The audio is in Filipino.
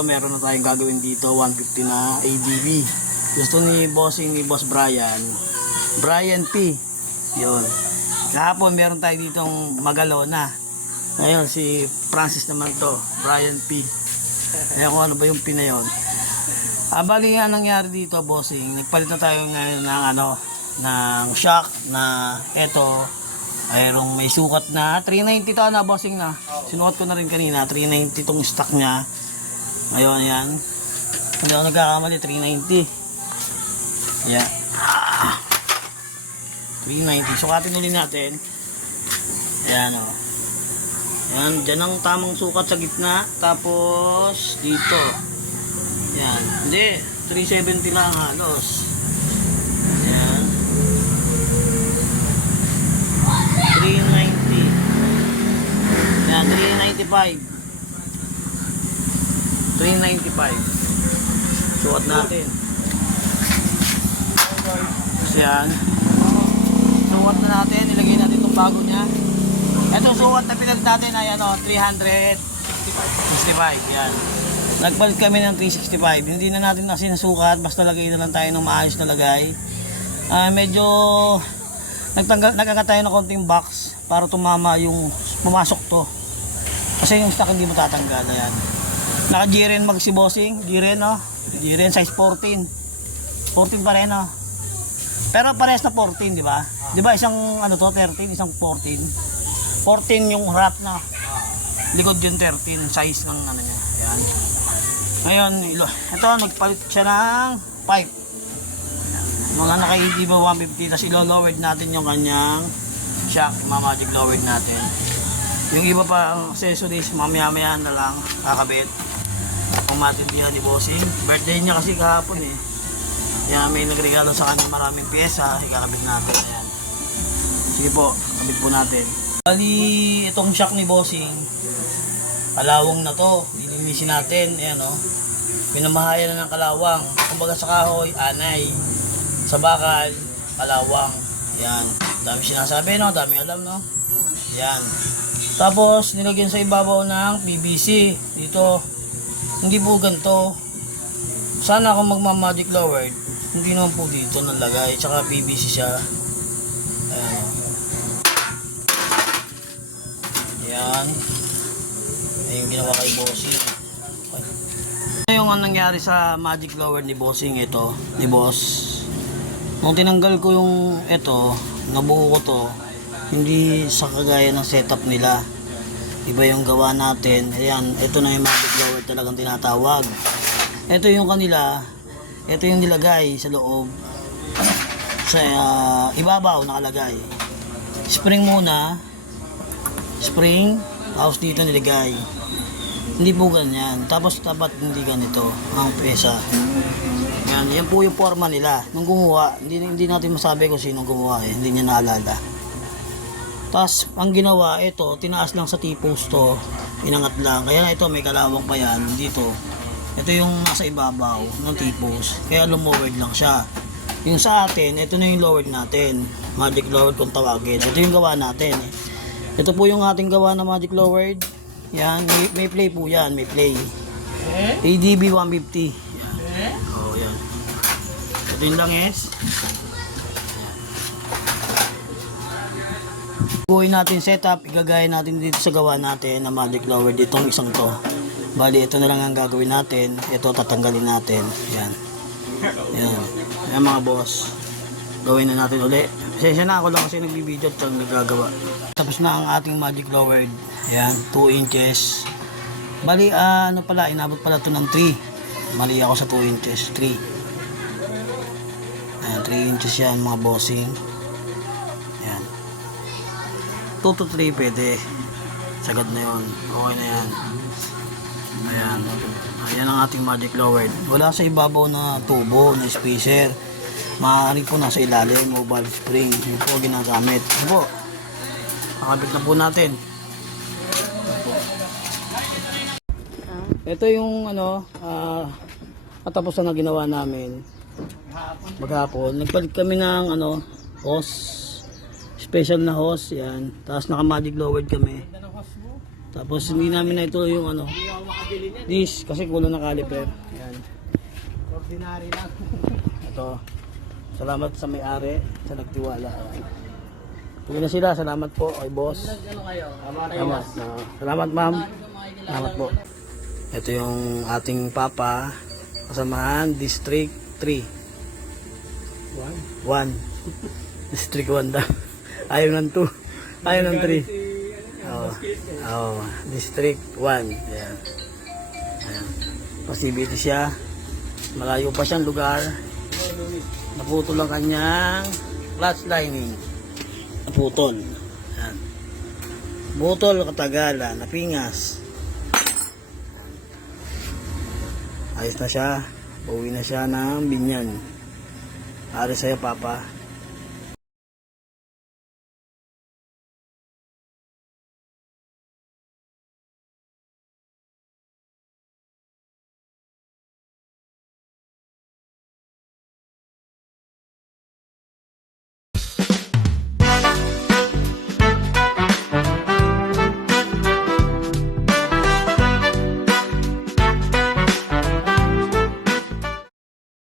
ito, meron na tayong gagawin dito, 150 na ADB. Gusto ni bossing ni Boss Brian P. Yun. Kahapon meron tayo ditong Magalona. Ngayon si Francis naman to, Brian P. Ayan kung ano ba yung P na yun. Bali nga nangyari dito, bossing, nagpalit na tayo ngayon ng ng shock na eto, mayroong may sukat na 390 to na, bossing na. Sinukat ko na rin kanina, 390 tong stock niya. Ngayon yan. Hindi ako nagkakamali, 390. Yan. 390. Sukatin ulit natin. Ayan o. Yan. Dyan ang tamang sukat sa gitna. Tapos dito. Yan. Hindi. 370 lang halos. Yan. 390. Yan. 395. Sukat natin. Yan. Sukat na natin, ilagay natin itong bago niya. Ito sukat na pinalit natin ay 365. Yan. Nagpalit kami ng 365. Hindi na natin kasi nasukat, basta lagay na lang tayo ng maayos na lagay. Medyo nagkagat tayo ng konting box para tumama yung pumasok to. Kasi yung stock hindi matatanggal. Ayan. Naka G-Ren mag si bossing, G-Ren no. G-Ren size 14. 14 pa rin no. Pero parehas na 14, di ba? Di ba isang 13, isang 14. 14 yung wrap na. Likod yung 13 size ng niya. Ayan. Ngayon, ito nagpalit siya ng pipe. Mga naka-ED ba 150, tapos ilo-lowered natin yung kanyang shock, magic lowered natin. Yung iba pa ang accessories, mamaya-maya na lang kakabit. Kung matindihan ni bossing. Birthday niya kasi kahapon eh. Kaya may nagregalo sa kanya maraming pyesa, ikakabit natin. Ayan. Sige po, kabit po natin. Bali, itong shock ni bossing, kalawang na to, lilinisin natin. Ayan o, pinamahayan na ng kalawang. Kumbaga sa kahoy, anay. Sa bakal, kalawang. Ayan, dami sinasabi no, dami alam no. Ayan. Tapos, nilagyan sa ibabaw ng PVC. Dito, hindi po ganito. Sana kung magmamagic lowered, hindi naman po dito nalagay, tsaka PVC siya. Ayan. Ayan. Ayan yung ginawa kay bossing. Ano yung nangyari sa magic lowered ni bossing ito, ni boss? Nung tinanggal ko yung ito, nabuo ko to, hindi sa kagaya ng setup nila. Iba yung gawa natin. Ayan, ito na yung magic lowered talagang tinatawag. Ito yung kanila, ito yung nilagay sa loob, sa ibabaw nakalagay. Spring muna, spring, tapos dito nilagay. Hindi po ganyan, tapos dapat hindi ganito ang pesa. Yan po yung forma nila. Nung gumawa, hindi natin masabi kung sino gumawa eh, hindi niya naalala. Tapos ang ginawa, ito, tinaas lang sa T-post to, inangat lang. Kaya ito may kalawang pa yan dito. Ito yung nasa ibabaw ng T-post, kaya lowered lang siya. Yung sa atin, ito na yung lowered natin, magic lowered kung tawagin. Ito yung gawa natin eh. Ito po yung ating gawa na magic lowered. Yan, may play po yan, may play. ADB 150. Yan. Oh, yan. Ito yung langis. Buuin natin setup, igagaya natin dito sa gawa natin na magic lowered, itong isang to. Bali, ito na lang ang gagawin natin. Ito, tatanggalin natin. Yan. Yan. Yan mga boss. Gawin na natin ulit. Pasensya na ako lang kasi nagbibideo at nagagawa. Tapos na ang ating magic lowered. Yan, 2 inches. Bali, ano pala, inabot pala ito ng 3. Mali ako sa 2 inches. 3. Ayan, 3 inches yan mga bossing. Yan. 2 to 3 pwede. Sagad na yun. Okay na yan. Ayan. Ayan ang ating magic lowered. Wala sa ibabaw na tubo, na spacer. Maaari po nasa ilalim, mobile spring. Yun po ginagamit. Ito po. Nakabit na po natin. Ito yung katapusan na ginawa namin. Maghapon. Nagpalit kami ng hose. Special na hose. Yan. Tapos naka magic lowered kami. Tapos hindi namin na ito yung ano, dish kasi kulang na caliper. Yan. Ordinary lang. Ito. Salamat sa may-ari sa nagtiwala. Hindi na sila. Salamat po kay boss. Ano kayo? Salamat. Salamat ma'am. Salamat po. Ito yung ating papa. Kasamahan District 3. 1. District 1 daw. Ayaw ng 2. Ayaw ng 3. District 1. Ayan. Ayan. Pasibiti siya. Malayo pa siyang lugar. Naputol ang kanyang clutch lining. Naputol. Ayan. Butol, Katagala, Napingas. Ayos na siya. Uwi na siya ng Binyan. Ari sa'yo, Papa.